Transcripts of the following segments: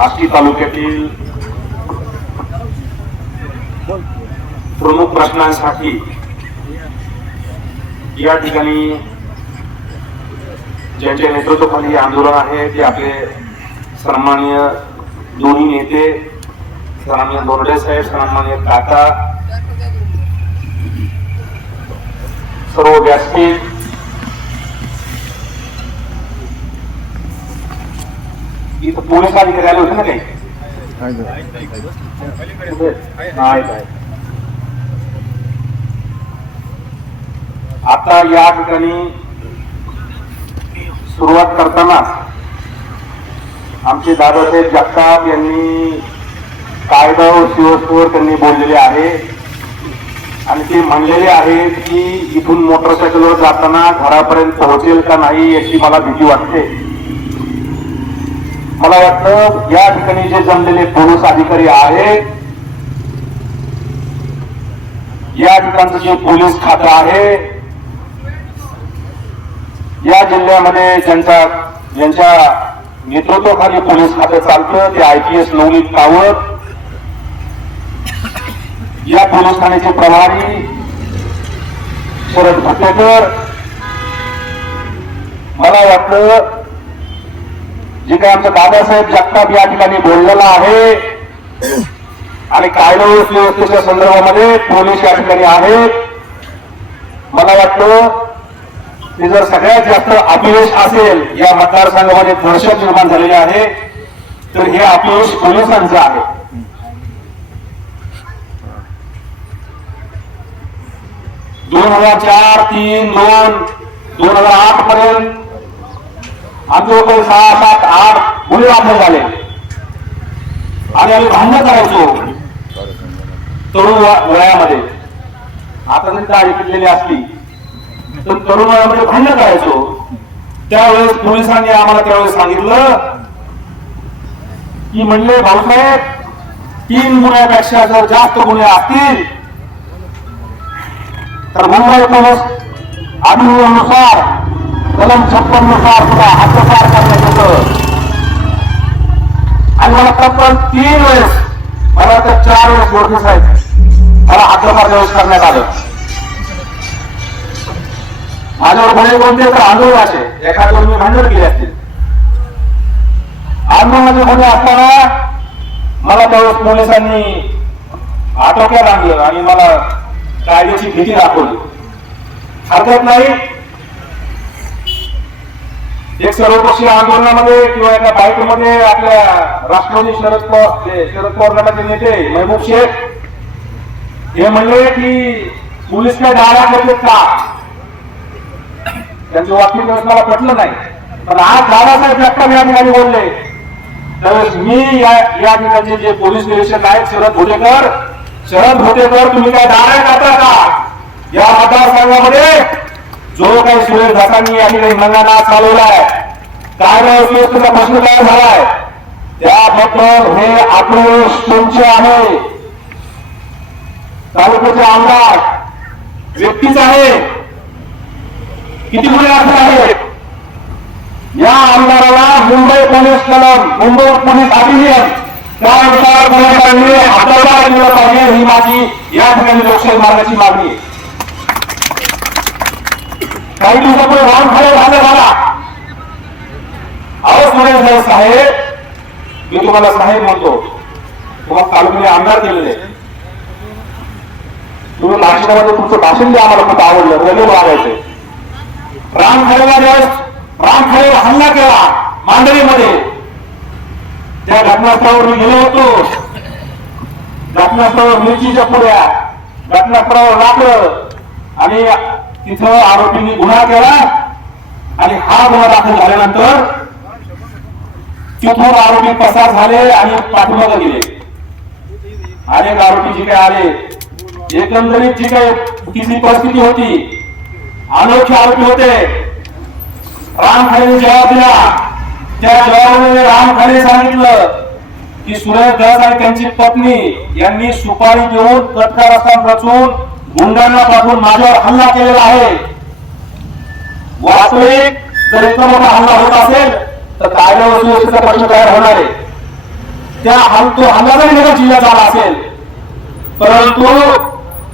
आष्टी तालुक्यातील प्रमुख प्रश्नांसाठी या ठिकाणी ज्यांच्या नेतृत्वाखाली आंदोलन आहे ते आपले सन्माननीय दोन्ही नेते, सन्माननीय बोर्डे साहेब, सन्माननीय काका, सर्व व्यासपीठ, इथं पोलीस अधिकारी आले होते ना काही आता या ठिकाणी सुरुवात करताना आमचे दादासाहेब जगताप यांनी कायदा व सुव्यवस्थेवर त्यांनी बोललेले आहे आणि ते म्हणलेले आहेत की इथून मोटरसायकलवर जाताना घरापर्यंत पोहोचेल का नाही याची मला भीती वाटते. मला वाटतं या ठिकाणी जे जमलेले पोलीस अधिकारी आहेत, या ठिकाणचं जे पोलीस खातं आहे, या जिल्ह्यामध्ये ज्यांच्या नेतृत्वाखाली पोलीस खातं चालतं ते IPS नवनीत कावत, या पोलीस ठाण्याचे प्रभारी शरद भट्टेकर, मला वाटतं जे काही आमचा दादासाहेब जगताप या ठिकाणी बोललेला आहे आणि कायदा व सुव्यवस्थेच्या संदर्भामध्ये पोलीस या ठिकाणी आहेत, मला वाटतं ते जर सगळ्यात जास्त अपयश असेल या मतदारसंघामध्ये दहशत निर्माण झालेली आहे तर हे अपयश पोलिसांचं आहे. दोन 2004, 3, 2, 2008 पर्यंत आमचे 6, 7, 8 गुन्हे दाखल झाले आणि आम्ही भांडण करायचो तरुण वयामध्ये. आता जरी दाढी पिटलेली असली तर तरुण वयामध्ये भांडण करायचो. त्यावेळेस पोलिसांनी आम्हाला त्यावेळेस सांगितलं की म्हणले भाऊसाहेब 3 गुन्ह्यापेक्षा जर जास्त गुन्हे असतील तर मुंबई पोलीस अधिनियमानुसार कलम 56 नुसार सुद्धा हद्दपार करण्यात येतं. आणि मला तब्बल 3 वेळेस, मला तर 4 वेळेस नोटीस आहेत, मला हद्दपार प्रवेश करण्यात आलं. माझ्यावर गुन्हे कोणते तर आंदोलनाचे एखाद्यावर मी भांडण केले असतील. आंदोलनाचे गुन्हे असताना मला त्यावेळेस पोलिसांनी आटोक्यात आणलं आणि मला कायद्याची भीती दाखवली. हरकत नाही, एक सर्वपक्षीय आंदोलनामध्ये किंवा एका बाईकमध्ये आपल्या राष्ट्रवादी शरद पवार गटाचे नेते महबूब शेख हे म्हणले की पोलीस काय दारा करतात का, त्यांचं वाक्य मला पटलं नाही. पण आज दादासाहेब जगताप या ठिकाणी बोलले त्यावेळेस मी या ठिकाणचे जे पोलीस निरीक्षक आहेत शरद भोटेकर तुम्ही काय दारा करता का? या मतदारसंघामध्ये जो काही सुरेश धसांनी या ठिकाणी मंगळा चालवलाय, कायदा सुव्यवस्थेचा प्रश्न तयार झालाय, त्याबद्दल हे आक्रोश तुमचे आहे. तालुक्याचे आमदार व्यक्तीच आहे, किती गुन्हे दाखल आहेत. या आमदाराला मुंबई पोलीस कलम, मुंबई पोलीस अधिनियम त्यानुसार गुन्हेगारांनी हाताळा केलं पाहिजे, ही माझी या ठिकाणी लोकशाही मार्गाची मागणी आहे. काही दिवसापूर्वी रामखाडे झाला अहो साहेब, मी तुम्हाला साहेब म्हणतो, तुम्हाला तालुक्याने आमदार केलेले, तुम्ही नाशिकमध्ये तुमचं भाषण द्या, आम्हाला खूप आवडलं, रेल्वे वागायचे. रामखाडेवर हल्ला केला मांडवीमध्ये, त्या घटनास्थळावर मी गेलो होतो. घटनास्थळावर मिरचीच्या पुड्या, घटनास्थळावर लाकडं आणि तिथं आरोपींनी गुन्हा केला आणि हा गुन्हा दाखल झाल्यानंतर तिथून आरोपी पसार झाले आणि पाठीमागे गेले. अनेक आरोपी जे काही आले, एकंदरीत जी काही तिथली परिस्थिती होती, अनोळखी आरोपी होते. रामखाडेने जबाब दिला, त्या जबाबाने रामखाडे सांगितलं की सुरेश धस आणि त्यांची पत्नी यांनी सुपारी देऊन कटकार रस्ता रचून गुंडांना पाठवून माझ्यावर हल्ला केलेला आहे. वास्तविक जर इतका मोठा हल्ला होत असेल तर कायदा व सुव्यवस्थेचा प्रश्न तयार होणार आहे. तो हल्ला जरी नगर जिल्ह्यात झाला असेल, परंतु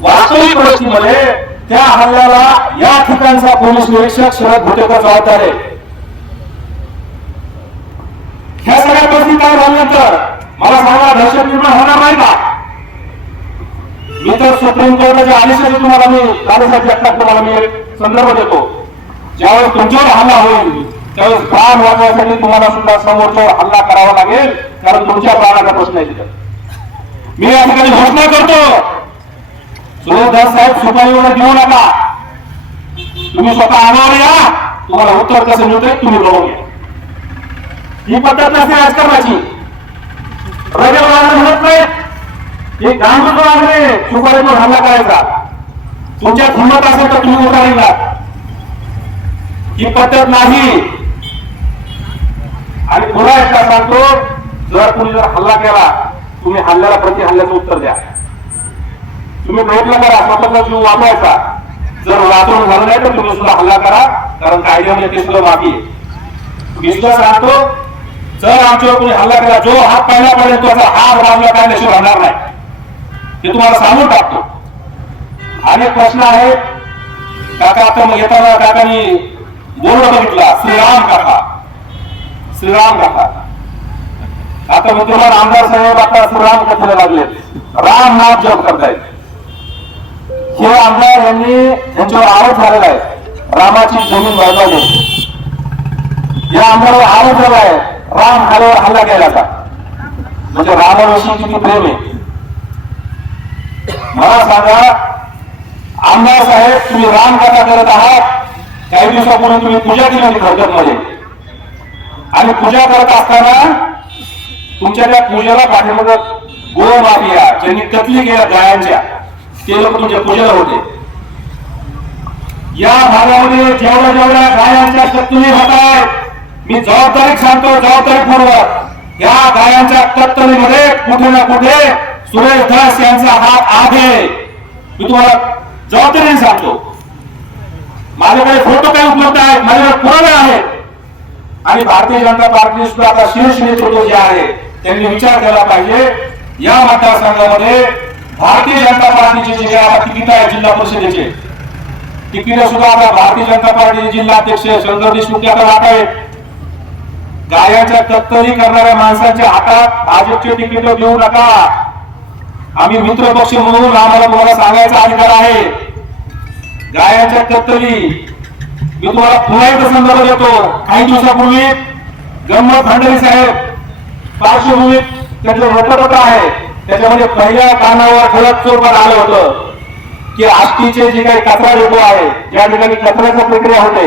वास्तविक परिस्थितीमध्ये त्या हल्ल्याला या ठिकाणचा पोलीस निरीक्षक शरद भोटेकर जबाबदार आहे. ह्या सगळ्या परिस्थिती काय झाल्यानंतर मला सांगा, दहशत निर्माण होणार नाही का? मी तर सुप्रीम कोर्टाच्या आदेशाचे तुम्हाला मी दादासाहेब जगताप तुम्हाला मी संदर्भ देतो. ज्यावेळेस तुमच्यावर हल्ला होईल त्यावेळेस प्राण वाचवण्यासाठी तुम्हाला सुद्धा समोरच्यावर हल्ला करावा लागेल, कारण तुमच्या प्राणाचा प्रश्न आहे तिथं. मी या ठिकाणी घोषणा करतो, सुरेश साहेब सुपारीवर देऊ नका. तुम्ही स्वतः आणावर या, तुम्हाला उत्तर कसं मिळतंय तुम्ही बघून घ्या. ही पद्धत नसते राजकारणाची. म्हणत नाही हे गांधून आहे सुपारीवर हल्ला करायचा. तुमच्या हिंमत असेल तर तुम्ही उतारला. ही पद्धत नाही. आणि पुन्हा एकदा सांगतो, जर तुम्ही हल्ला केला, तुम्ही हल्ल्याला प्रति हल्ल्याचं उत्तर द्या. तुम्ही प्रयत्न करा स्वतःचा जीव वाचवायचा. जर वाचवून झालं नाही तर तुम्ही सुद्धा हल्ला करा, कारण कायद्यामध्ये ते सुद्धा माफी आहे. मी सुद्धा सांगतो, जर आमच्यावर कोणी हल्ला केला, जो हात पाहिला पडेल त्याचा हात बाजूला काढल्याशिवाय राहणार नाही, हे तुम्हाला सांगून टाकतो. अनेक प्रश्न आहेत. काका आता मग येताना काकांनी बोर्ड बघितला, श्रीराम काका, श्रीराम काका. आता विद्यमान आमदार साहेब आता श्रीराम कथेला लागले, राम नाम जप करतायत. हे आमदार यांच्यावर आरोप झालेला आहे, रामाची जमीन वळवली. या आमदारावर आरोप झाला आहे राम खाल्यावर हल्ला केल्याचा. म्हणजे रामाविषयी किती प्रेम आहे. मला सांगा आमदार साहेब, तुम्ही राम कथा करत आहात. काही दिवसापूर्वी तुम्ही पूजा केली होती खडकत मध्ये, आणि पूजा करत असताना तुमच्या त्या पूजेला पाठीमागे गो माफिया ज्यांनी कतली केल्या गायांच्या, ते लोक तुमच्या पूजेला होते. या भागामध्ये जेवढ्या गायांच्या कत्तली होत आहेत, मी जबाबदारी सांगतो, जबाबदारीपूर्वक या गायांच्या कत्तलीमध्ये कुठे ना कुठे सुरेश धस यांचा हात आहे. मी तुम्हाला जबाबदारीने सांगतो. माझ्याकडे फोटो काही उपलब्ध आहेत, माझ्याकडे पुरावे आहेत. आणि भारतीय जनता पार्टी सुद्धा आता शीर्ष नेतृत्व जे आहे त्यांनी विचार केला पाहिजे. या मतदारसंघामध्ये भारतीय जनता पार्टीचे जे आता तिकीट आहे जिल्हा परिषदेचे, तिकीट सुद्धा आता भारतीय जनता पार्टीचे जिल्हाध्यक्ष शंकर देशमुख आता वाट आहेत. गायाच्या कत्तली करणाऱ्या माणसाच्या हातात भाजपचे तिकीट देऊ नका. आम्ही मित्र पक्ष म्हणून आम्हाला तुम्हाला सांगायचा अधिकार आहे. गायाच्या कत्तली, मी तुम्हाला पुन्हा एकदा संदर्भ देतो. काही दिवसापूर्वी गंमत भंडारी साहेब पार्श्वभूमीत त्याचं वृत्तपत्र आहे, त्याच्यामध्ये पहिल्या कानावर ठळक स्वरूपात आलं होतं की आष्टीचे जे काही कचरा डेपो आहे, ज्या ठिकाणी कचऱ्याची प्रक्रिया होते,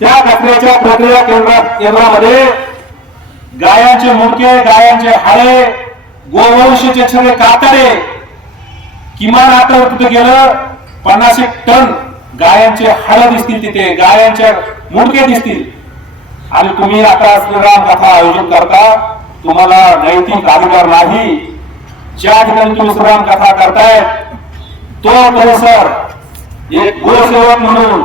त्या कचऱ्याच्या प्रक्रिया केंद्रामध्ये गायांचे मुंडके, गायांचे हाडे, गोवंशीचे सगळे कातडे, किमान आता तिथे गेलं 50 टन गायांचे हाड दिसतील, तिथे गायांचे मुंडके दिसतील. आणि तुम्ही आता श्रीराम कथा आयोजन करता, तुम्हाला नैतिक अधिकार नाही. ज्या ठिकाणी तुम्ही श्रीराम कथा करताय तो परिसर एक गोसेवक म्हणून,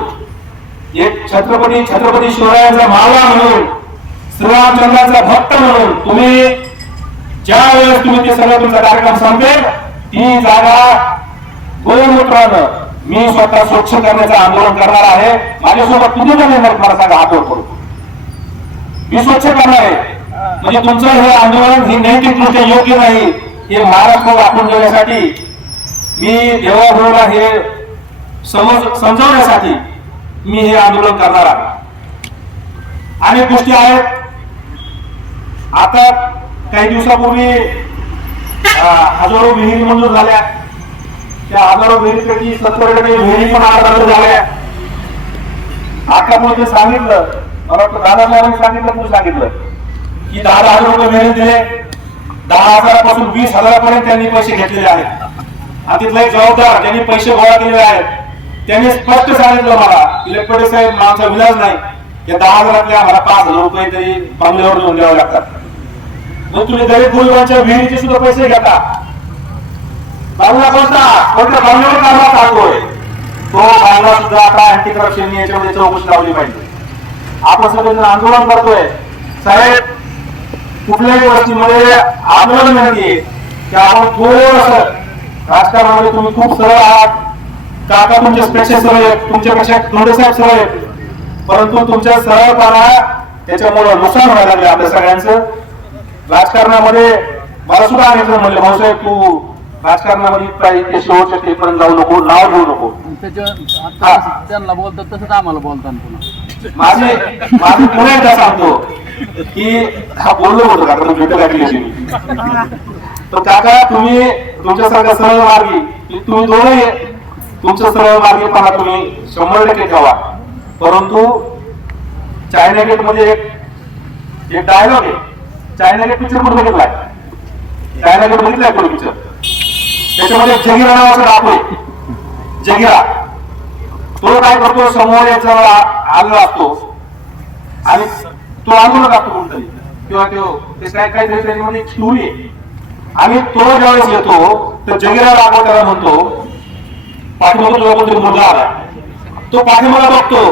एक छत्रपती शिवरायांचा मावळा म्हणून, श्रीरामचंद्राचा भक्त म्हणून तुम्ही ज्या वेळेस तुम्ही ते सगळं तुमचा कार्यक्रम संपेल, ती जागा गोमूत्रानं मी स्वतः स्वच्छ करण्याचं आंदोलन करणार आहे. माझ्यासोबत तुम्ही पण येणार, मला सांगा हात वर करू. मी स्वच्छ करणार आहे. म्हणजे तुमचं हे आंदोलन हे नैतिकदृष्ट्या योग्य नाही हे महाराष्ट्र वापरून देण्यासाठी, मी देवाभाऊला हे समजवण्यासाठी मी हे आंदोलन करणार आहे. अनेक गोष्टी आहेत. आता काही दिवसापूर्वी हजारो विहिरी मंजूर झाल्या. त्या हजारो विहिरीपैकी 70% विहिरी पण आता झाल्या. आता सांगितलं, मला वाटतं दादासाहेबांनी सांगितलं, तुम्ही सांगितलं की 10,000 रुपये विहिरी दिले. 10,000 पासून 20,000 पर्यंत त्यांनी पैसे घेतलेले आहेत. आणि तिथला एक जबाबदार ज्यांनी पैसे गोळा केलेले आहेत त्यांनी स्पष्ट सांगितलं मला, इलेक्ट्रिक साहेब आमचा विलाज नाही, या 10,000 आम्हाला 5,000 रुपये तरी बंगल्यावर देऊन द्यावे लागतात. मग तुम्ही गरीब गरिबांच्या विहिरीचे सुद्धा पैसे घेता. बांगला कोणत्या बांगल्यावर कारभार चालतोय, तो बांगला सुद्धा आता अँटी करप्शन याच्यामध्ये चौकशी लावली पाहिजे. आपण सगळेजण आंदोलन करतोय. साहेब कुठल्याही गोष्टीमध्ये आंदोलन विनंती आहे की आपण थोडस राजकारणामध्ये तुम्ही खूप सरळ आहात, काका तुमच्यापेक्षा सरळ आहेत, तुमच्यापेक्षा थोडे साहेब सरळ आहेत, परंतु तुमच्या सरळपणा त्याच्यामुळे नुकसान व्हायला लागले आपल्या सगळ्यांचं. राजकारणामध्ये मला सुद्धा अनेक जण म्हणले, भाऊसाहेब तू राजकारणामध्ये काही ते शेवटच्या तेपर्यंत जाऊ नको, नाव घेऊ नको. त्यांना बोलतात तसंच आम्हाला बोलतात पुन्हा. माझे पुन्हा एकदा सांगतो की हा बोललो होतो काका भेट लागली होती मी. तर काका तुम्ही तुमच्यासारख्या सरळ मार्गी तुम्ही दोघंही तुमचं सरळ मार्गीपणा तुम्ही 100% ठेवा. परंतु चायना गेट मध्ये एक डायलॉग आहे. चायना गेट पिक्चर कुठे बघितलाय? चायना गेट बघितलाय कुठे पिक्चर? त्याच्यामध्ये जगिरा नावाचा डाकू आहे. जगिरा तो काय करतो, समोर याचा आलेला असतो आणि तो आंदोलन टाकतो कोणतरी किंवा ते काय काहीतरी त्याच्यामध्ये एक स्टोरी आहे. आणि तो ज्यावेळेस येतो तर जगिरा डाकू त्याला म्हणतो पाठीमागून जो कोणतरी मुलगा आला, तो पाठीमागा बघतो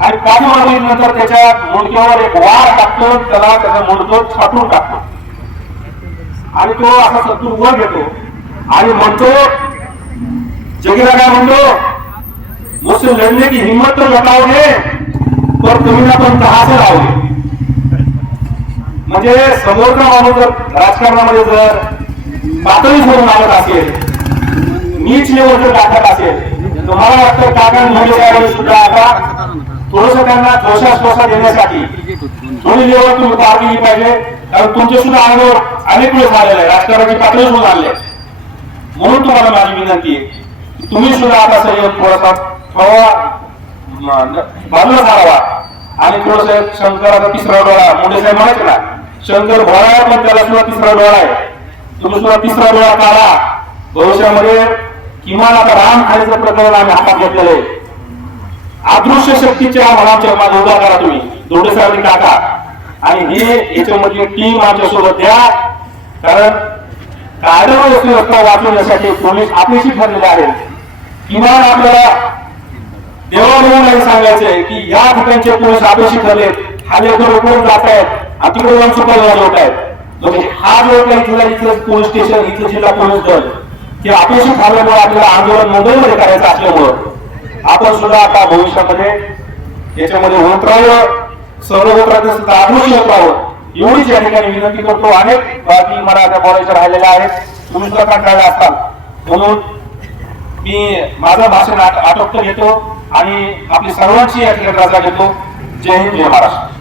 आणि पाठीमागा बघितल्यानंतर त्याच्या मुंडक्यावर एक वार टाकतो, त्याला त्याचा मुंडको छाटून टाकतो आणि तो असा सत्तूर वर घेतो आणि म्हणतो, जगिरा काय म्हणतो, मुझसे लढने की हिम्मत तो जताओगे पर तुम्ही ना पण तहास राहोगे. म्हणजे समोरचा माणूस जर राजकारणामध्ये जर पातळी सोडून आवडत असेल, नीच लेवल टाकत असेल, तुम्हाला वाटतं काका मोठे सुद्धा आता थोडस त्यांना श्वासा देण्यासाठी थोडी लेवल तुम्ही पार केली पाहिजे. कारण तुमचे सुद्धा अनुभव अनेक वेळेस आलेला आहे, राजकारणाची पातळी सुद्धा आले. म्हणून तुम्हाला माझी विनंती आहे तुम्ही सुद्धा आता संयोग थोडासा बाजूला सारावा आणि थोडस शंकराचा तिसरा डोळा, मोठे साहेब म्हणायचे ना, शंकर भोळा आहे पण त्याला सुद्धा तिसरा डोळा आहे. तुम्ही सुद्धा तिसरा डोळा काढा. भविष्यामध्ये किमान आता राम खाण्याचं प्रकरण आम्ही हातात घेतलेलं आहे. अदृश्य शक्तीच्या मनाच्या मागे उभा करा तुम्ही दोडे साहेब काका आणि हे याच्यामध्ये टीम आमच्या सोबत द्या. कारण कायदा व्यवस्था वाचवण्यासाठी पोलीस आपल्याशी ठरलेले आहेत. किमान आपल्याला देवाला सांगायचंय की या ठिकाणचे पोलीस आपल्याशी ठरलेत, हा लेकर उकळून जात आहेत आणि तिकडे जाऊन सुपारी वाजवत आहेत. म्हणजे हा जो काही इथलं पोलीस स्टेशन, इथलं जिल्हा पोलीस दल हे आपल्याशी ठरल्यामुळे आपल्याला आंदोलन मुंबईमध्ये करायचं असल्यामुळं आपण सुद्धा आता भविष्यामध्ये याच्यामध्ये होत राहावं, सर्व होत राहत आदृश्य होत राहावं एवढीच या ठिकाणी विनंती करतो. अनेक बाकी मला आता बोलायच्या राहिलेल्या आहेत, तुम्ही सुद्धा कंटाळले असताल, म्हणून मी माझं भाषण आटोपतो घेतो आणि आपली सर्वांची या ठिकाणी रजा घेतो. जय हिंद, जय महाराष्ट्र.